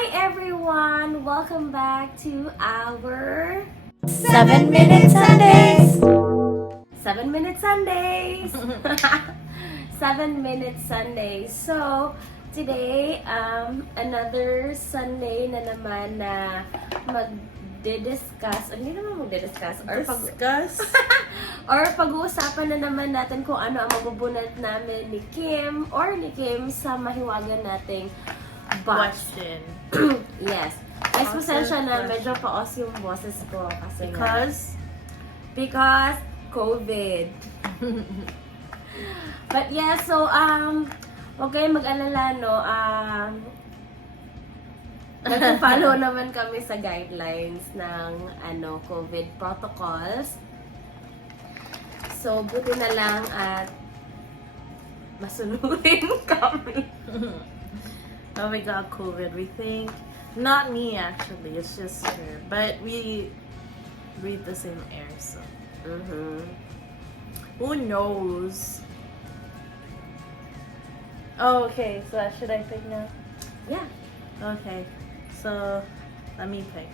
Hi everyone! Welcome back to our 7-Minute Sundays! 7-Minute Sundays! 7-Minute Sundays. So, today, another Sunday na naman na magdi-discuss, hindi naman magdi-discuss, or pag-uusapan na naman natin kung ano ang mabubunot namin ni Kim or ni Kim sa mahiwagan nating Question. Yes. Guys, pasensya na, medyo paos yung boses ko kasi because COVID. But yeah, so huwag kayong mag-alala, no. Nag-follow naman kami sa guidelines ng COVID protocols. So, buti na lang at masunurin kami. Oh, we got COVID. We think, not me actually, it's just her. But we breathe the same air, so. Who knows? Oh, okay. So should I pick now? Yeah. Okay. So let me pick.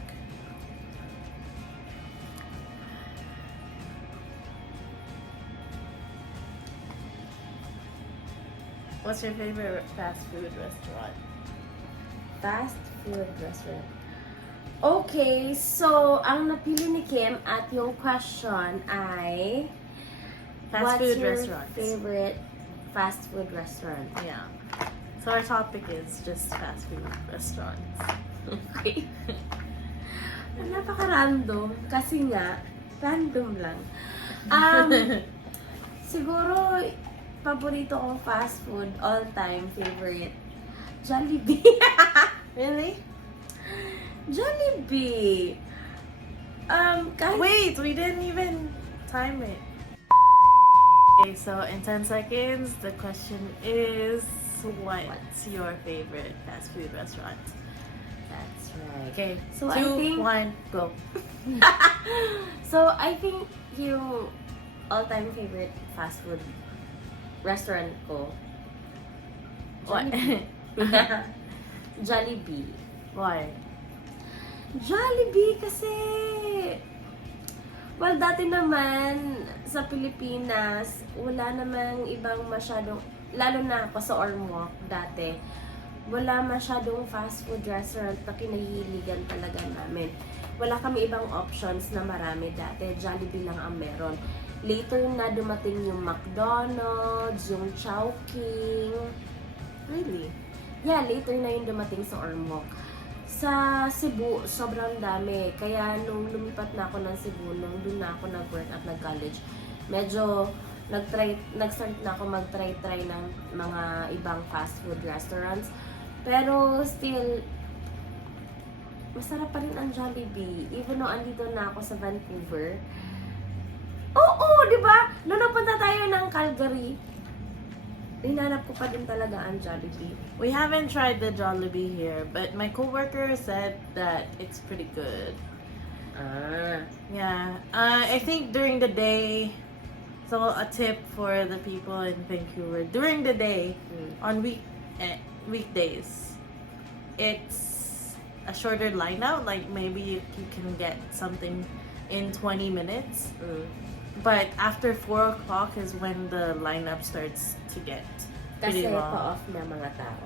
What's your favorite fast food restaurant? Fast food restaurant. Okay, so ang napili ni Kim at yung question ay Fast what's food your restaurants. favorite fast food restaurant? Yeah. So our topic is just fast food restaurants. Okay. Napaka-random kasi nga random lang. Siguro paborito kong fast food, all-time favorite, Jollibee. Really? Jollibee. Kahit Wait, we didn't even time it. Okay, so in 10 seconds, the question is, what's your favorite fast food restaurant? That's right. Okay, So, 2, I think- 1, go. So, I think yung all-time favorite fast food restaurant ko, What? Jollibee. Why? Jollibee kasi, well, dati naman sa Pilipinas, wala namang ibang masyadong, lalo na ako sa Ormoc dati, wala masyadong fast food restaurant na kinahihiligan talaga namin. Wala kami ibang options na marami dati. Jollibee lang ang meron. Later na dumating yung McDonald's, yung Chowking. Really? Yeah, later na yung dumating sa Ormoc. Sa Cebu, sobrang dami. Kaya nung lumipat na ako ng Cebu, nung doon na ako nag-work at nag-college, medyo nag-start na ako mag-try ng mga ibang fast food restaurants. Pero still, masarap pa rin ang Jollibee. Even though andito na ako sa Vancouver. Oo, di ba? Nung napunta tayo ng Calgary, hinanap ko pa din talaga ang Jollibee. We haven't tried the Jollibee here, but my coworker said that it's pretty good. Yeah. I think during the day, so a tip for the people in Vancouver, during the day, on weekdays, it's a shorter lineup. Like maybe you can get something in 20 minutes. But after 4 o'clock is when the lineup starts to get Kasi pretty long. pa-off na mga tao.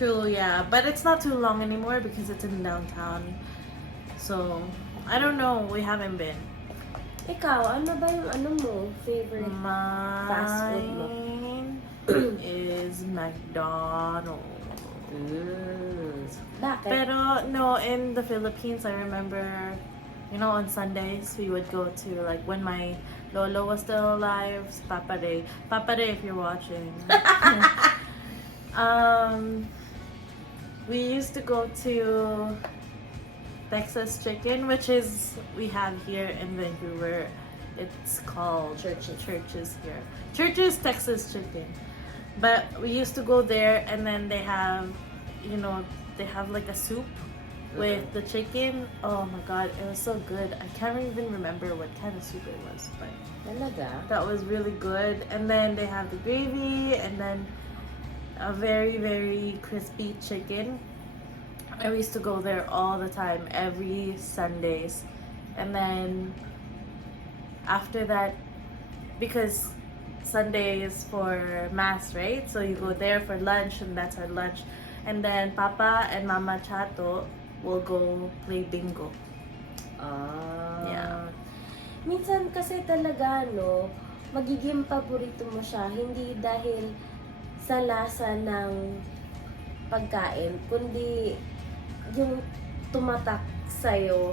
True, yeah. But it's not too long anymore because it's in downtown. So, I don't know. We haven't been. Ikaw, ano ba yung mo? Favorite fast food mo? Mine is McDonald's. Bakit? Pero, no, in the Philippines, I remember, on Sundays, we would go to, like, when my Lolo was still alive, Papa Ray, if you're watching. We used to go to Texas Chicken, which is, we have here in Vancouver. It's called Churches here. Churches Texas Chicken. But we used to go there, and then they have, they have like a soup with the chicken. Oh my god, it was so good. I can't even remember what kind of soup it was, but Talaga? that was really good. And then they have the gravy, and then a very, very crispy chicken. I used to go there all the time, every Sundays. And then after that, because Sunday is for mass, right? So you go there for lunch, and that's our lunch. And then Papa and Mama Chato will go play bingo. Yeah. Minsan kasi talaga, no, magiging paborito mo siya, hindi dahil sa lasa ng pagkain, kundi yung tumatak sa'yo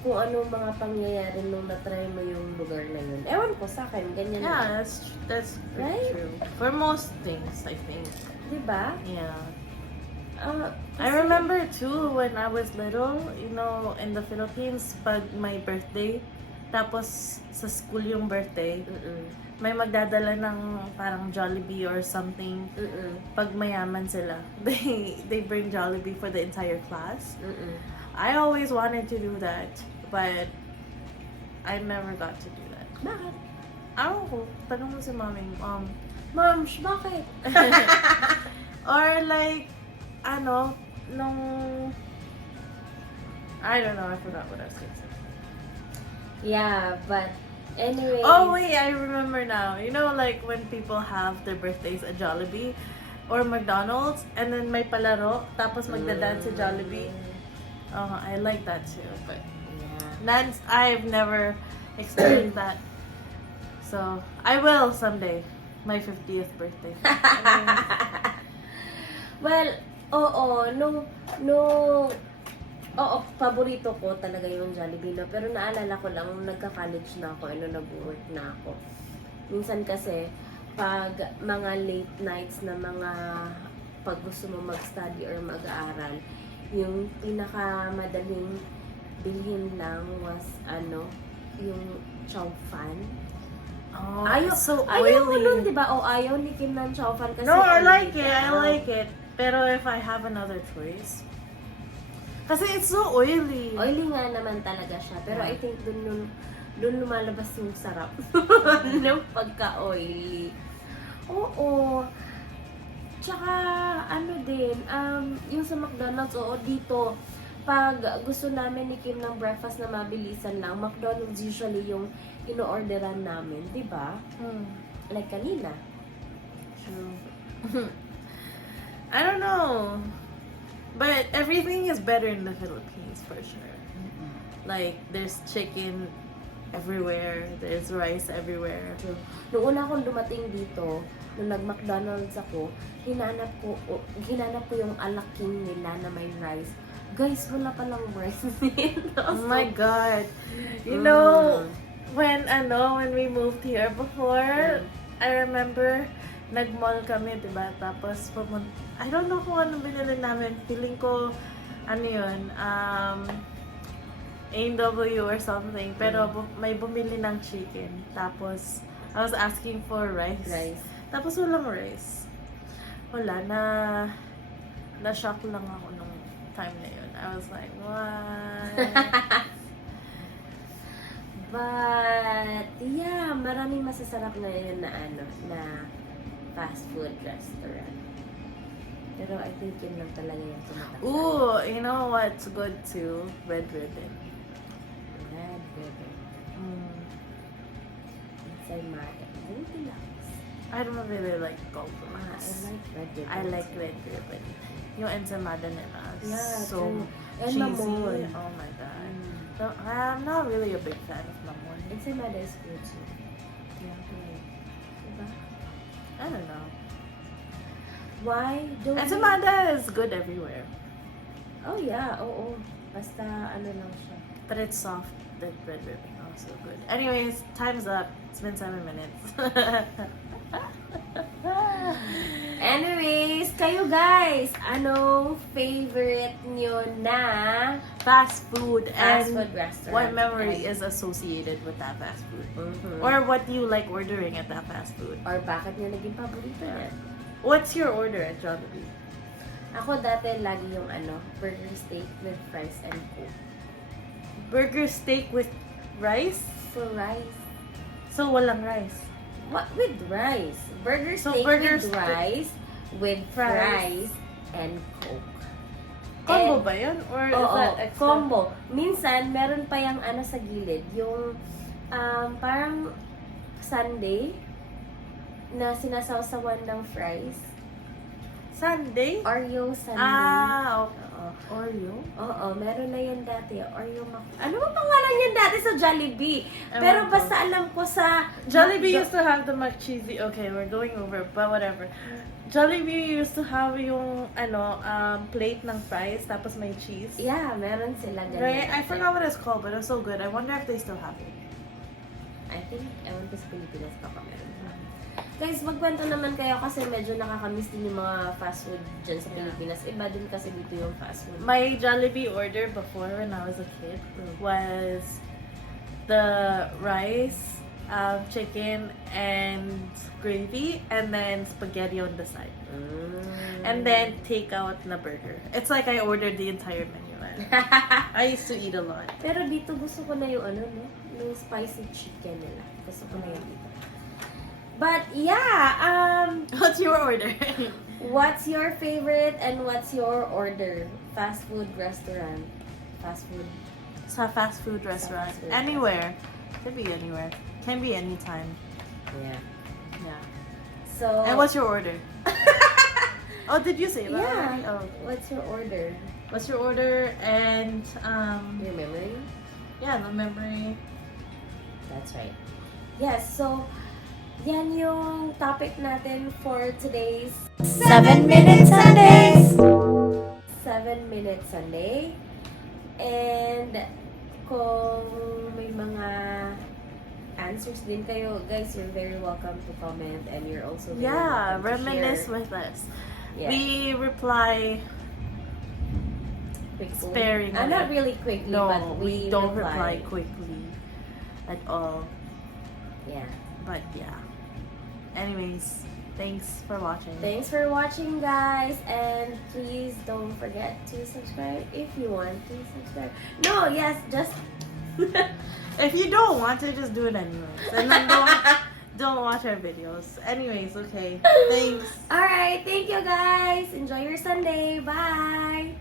kung ano mga pangyayari nung na-try mo yung lugar na yun. Ewan ko, sa akin, ganyan Yeah, lang. that's Right? true. For most things, I think. Diba? Yeah. I Kasi- remember too when I was little, you know, in the Philippines, pag my birthday, tapos sa school yung birthday, Mm-mm. may magdadala ng parang Jollibee or something. Mm-mm. Pag mayaman sila, they bring Jollibee for the entire class. Mm-mm. I always wanted to do that, but I never got to do that. Bakit? I don't know. Tanong mo si mommy, Ma'am, bakit? or like, ano, nung, I don't know, I forgot what I was gonna say. Yeah, but anyway. Oh wait, I remember now. You know, like when people have their birthdays at Jollibee or McDonald's, and then may palaro, tapos magdadance sa Jollibee. I like that too, but Yeah. I've never experienced that. So I will someday. My 50th birthday. Well, oo, paborito ko talaga yung Jollibee, no? Pero naalala ko lang, nung nagka-college na ako, nag-work na ako. Minsan kasi, pag mga late nights na pag gusto mo mag-study or mag-aaral, yung pinakamadaling bilhin lang was, yung chow fan. Oh, Ayaw, it's so ayaw mo oily. nun, di ba? O ayaw ni Kim ng chow fan kasi No, I oily like it. I daw. like it. Pero if I have another choice, kasi it's so oily. Oily nga naman talaga siya. Pero I think dun lumalabas yung sarap. Nung pagka-oily. Oo. Tsaka, yung sa McDonald's, dito, pag gusto namin ni Kim ng breakfast na mabilisan lang, McDonald's usually yung ino-orderan namin, di ba? Like kanina. True. I don't know. But everything is better in the Philippines for sure. Like, there's chicken everywhere. There's rice everywhere. Noong una akong dumating dito, nung nag-McDonald's ako, hinanap ko yung alaking nila na may rice. Guys, wala palang rice nito. Oh my God. You know, when we moved here before, I remember nag-mall kami, diba? Tapos I don't know kung ano binili namin. Feeling ko, A&W or something. Pero may bumili ng chicken. Tapos, I was asking for rice. Tapos walang rice. Wala, na-shock lang ako nung time na yun. I was like, what? But, yeah, maraming masasarap ngayon na fast food restaurant. Pero I think yun lang talaga yung tumatak. Ooh, you know what's good too? Red ribbon. Red ribbon. Ensaymada. I don't really like gold I like red ribbon. I like red ribbon. Yung ensaymada nila. Yeah, so true. And cheesy. mamon. Oh my God. So, I'm not really a big fan of mamon. Ensaymada is good too. Yeah. Diba? I don't know. Why don't Ensaymada is good everywhere. Oh yeah, oo. Basta lang siya. But it's soft. The red ribbon also good. Anyways, time's up. It's been 7 minutes. Anyways, kayo guys, anong favorite nyo na Fast food fast and food restaurant? what memory is associated with that fast food? Mhm. Or what do you like ordering at that fast food? Or bakit nyo naging paborito yan? What's your order at Jollibee? Ako dati lagi yung burger steak with fries and coke. Burger steak with rice? For rice. So walang rice. What with rice? Burger So steak burger with steak- rice with Fries. fries and coke. Combo ba yun? Or is Oo, that extra? combo. Minsan, meron pa yung ano sa gilid, yung parang sundae na sinasawsawan ng fries. Sunday? Oreo sundae. Okay. Oo. Oreo? Oo, meron na yan dati. Oreo ano ba pangalan yan dati sa Jollibee? Ewan Pero ko. basta alam ko sa Jollibee used to have the McCheesy. Okay, we're going over, but whatever. Jollibee used to have yung plate ng fries tapos may cheese. Yeah, meron sila ganyan. Right? I forgot what it's called, but it was so good. I wonder if they still have it. I think, ewan ko sa Pilipinas pa meron. Guys, magkwento naman kayo kasi medyo nakakamiss din yung mga fast food dyan sa Pilipinas. Iba din kasi dito yung fast food. My Jollibee order before when I was a kid was the rice, chicken, and gravy, and then spaghetti on the side. And then take out na burger. It's like I ordered the entire menu. I used to eat a lot. Pero dito gusto ko na yung no? Yung spicy chicken nila. Gusto ko na yung dito. But yeah, What's your order? what's your favorite and what's your order? Fast food restaurant. Fast food. Sa fast food restaurant. Fast food Anywhere. Could be anywhere. Can be anytime. Yeah. Yeah. So. And what's your order? Oh, did you say that? Yeah. already? Oh. What's your order? What's your order and Your memory? yeah, the memory. That's right. Yes, so yan yung topic natin for today's 7-Minute Sundays! 7-Minute Sunday. And kung may mga answers din kayo, guys, you're very welcome to comment and you're also very Yeah, welcome to reminisce share. with us. Yeah. We reply Quickly. sparingly. Not really quickly, No, but we don't reply quickly at all. Yeah. But yeah. Anyways, thanks for watching. Thanks for watching, guys, and please don't forget to subscribe if you want to subscribe. No, yes, just If you don't want to, just do it anyways. And then don't watch our videos. Anyways, okay. Thanks. All right. Thank you, guys. Enjoy your Sunday. Bye.